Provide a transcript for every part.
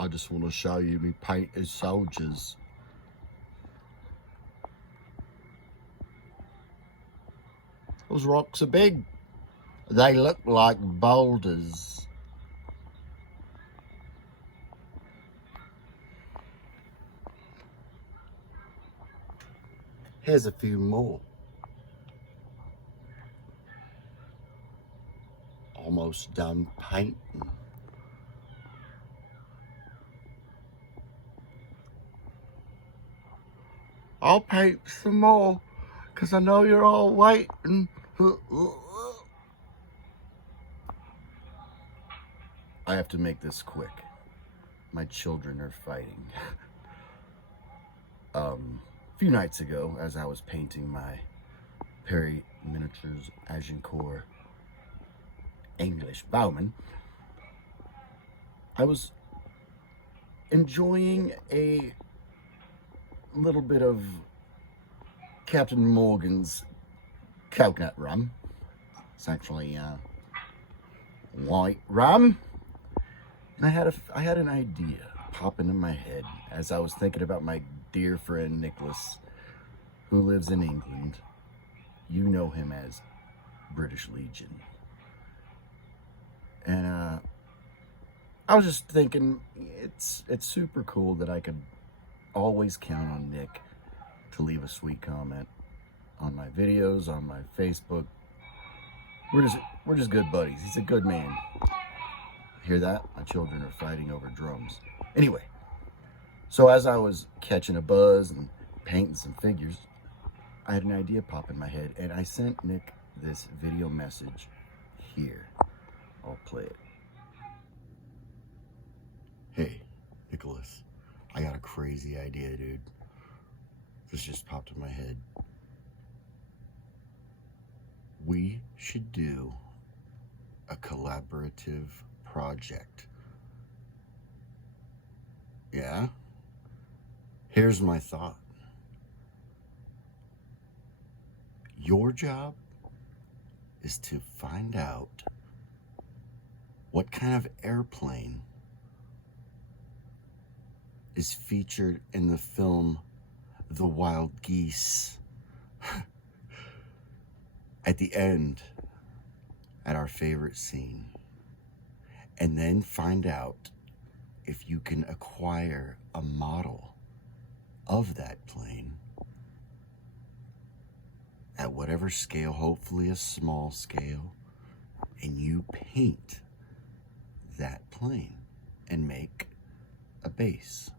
I just want to show you me painted soldiers. Those rocks are big. They look like boulders. Here's a few more. Almost done painting. I'll paint some more, because I know you're all waiting. I have to make this quick. My children are fighting. A few nights ago, as I was painting my Perry Miniatures Agincourt English Bowman, I was enjoying a little bit of Captain Morgan's coconut rum. It's actually white rum. And I had an idea pop into my head as I was thinking about my dear friend Nicholas, who lives in England. You know him as British Legion. And I was just thinking, it's super cool that I could always count on Nick to leave a sweet comment on my videos, on my Facebook. We're just good buddies. He's a good man. Hear that? My children are fighting over drums. Anyway, so as I was catching a buzz and painting some figures, I had an idea pop in my head, and I sent Nick this video message here. I'll play it. Hey, Nicholas, I got a crazy idea, dude. This just popped in my head. We should do a collaborative project. Yeah? Here's my thought. Your job is to find out what kind of airplane is featured in the film The Wild Geese. At the end, at our favorite scene. And then find out if you can acquire a model of that plane at whatever scale, hopefully a small scale, and you paint that plane and make a base.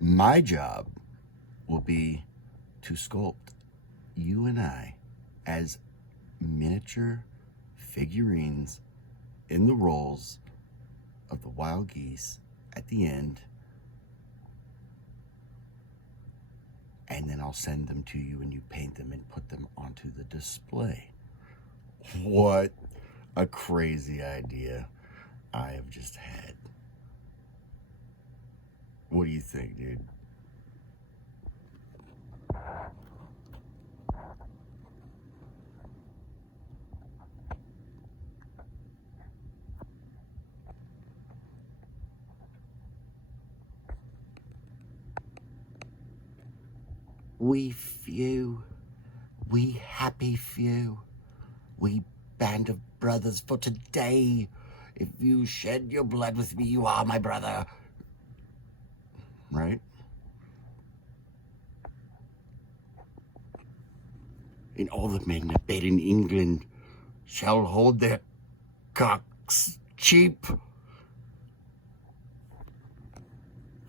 My job will be to sculpt you and I as miniature figurines in the roles of the Wild Geese at the end, and then I'll send them to you and you paint them and put them onto the display. What a crazy idea I have just had. What do you think, dude? We few, we happy few, we band of brothers for today. If you shed your blood with me, you are my brother. Right? And all the men that bed in England shall hold their cocks cheap.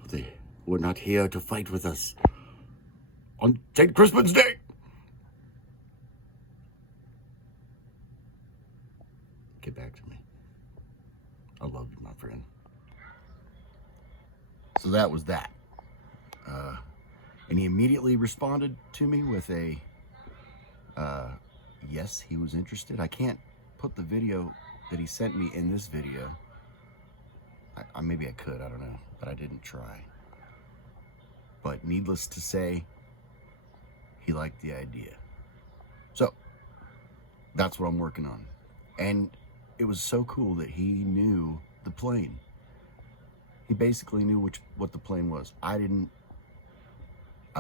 They were not here to fight with us on St. Crispin's Day. Get back to me. I love you, my friend. So that was that. And he immediately responded to me with a, yes, he was interested. I can't put the video that he sent me in this video. Maybe I could, I don't know, but I didn't try. But needless to say, he liked the idea. So that's what I'm working on. And it was so cool that he knew the plane. He basically knew what the plane was. I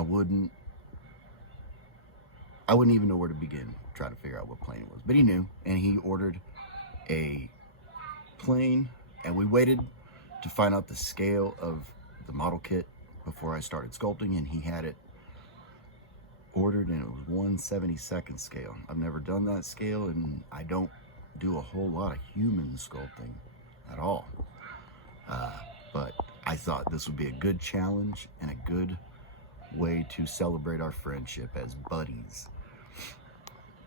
wouldn't even know where to begin trying to figure out what plane it was. But he knew, and he ordered a plane, and we waited to find out the scale of the model kit before I started sculpting, and he had it ordered, and it was 1/72nd scale. I've never done that scale, and I don't do a whole lot of human sculpting at all. But I thought this would be a good challenge and a good way to celebrate our friendship as buddies.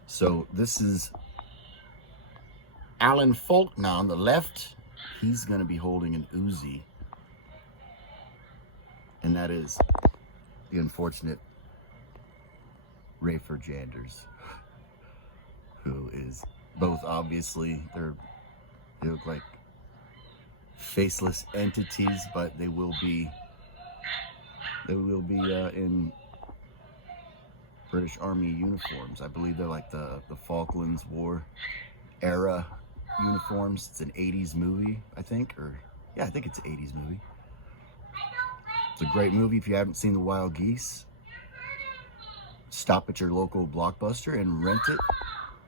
So this is Alan Faulkner on the left. He's going to be holding an Uzi, and that is the unfortunate Rafer Janders, who is both, obviously, they look like faceless entities, but they will be in British Army uniforms. I believe they're like the Falklands War era uniforms. It's an 80s movie, I think, I think it's an 80s movie. It's a great movie. If you haven't seen the Wild Geese, stop at your local Blockbuster and rent it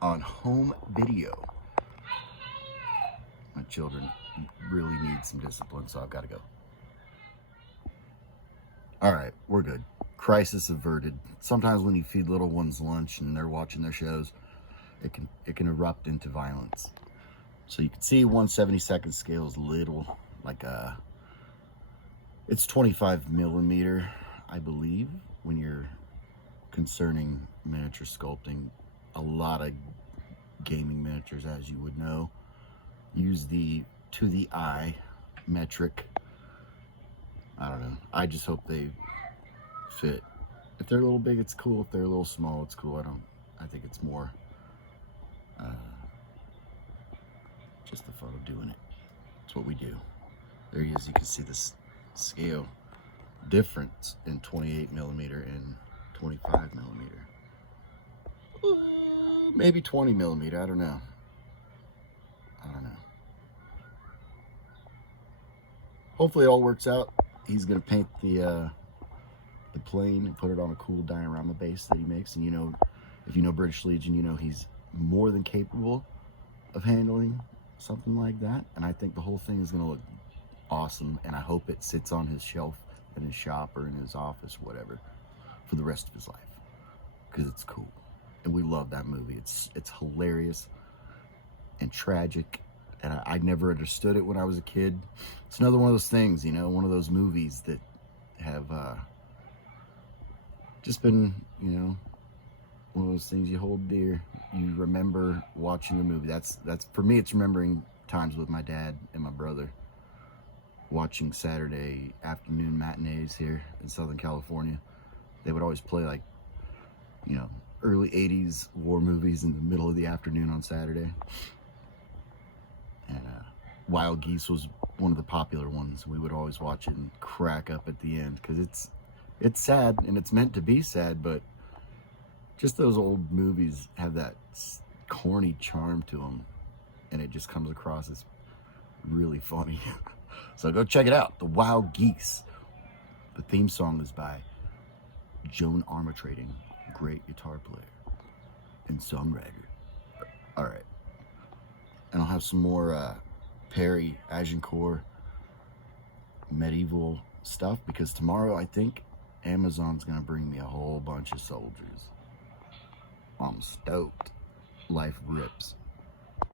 on home video. My children really need some discipline, so I've got to go. All right, we're good. Crisis averted. Sometimes when you feed little ones lunch and they're watching their shows, it can erupt into violence. So you can see 1/72nd scale is little, like it's 25 millimeter, I believe, when you're concerning miniature sculpting. A lot of gaming miniatures, as you would know, use the to the eye metric. I don't know. I just hope they fit. If they're a little big, it's cool. If they're a little small, it's cool. I think it's more just the fun of doing it. It's what we do. There he is. You can see this scale difference in 28 millimeter and 25 millimeter. Maybe 20 millimeter. I don't know. Hopefully it all works out. He's gonna paint the plane and put it on a cool diorama base that he makes. And if you know British Legion, you know he's more than capable of handling something like that. And I think the whole thing is gonna look awesome. And I hope it sits on his shelf in his shop or in his office, whatever, for the rest of his life, because it's cool. And we love that movie. It's hilarious and tragic. And I never understood it when I was a kid. It's another one of those things, one of those movies that have just been, one of those things you hold dear. You remember watching the movie. That's for me, it's remembering times with my dad and my brother watching Saturday afternoon matinees here in Southern California. They would always play like, early 80s war movies in the middle of the afternoon on Saturday. And Wild Geese was one of the popular ones. We would always watch it and crack up at the end, because it's sad, and it's meant to be sad, but just those old movies have that corny charm to them, and it just comes across as really funny. So go check it out, The Wild Geese. The theme song is by Joan Armatrading, great guitar player and songwriter. All right. And I'll have some more Perry Agincourt medieval stuff, because tomorrow I think Amazon's gonna bring me a whole bunch of soldiers. I'm stoked. Life rips.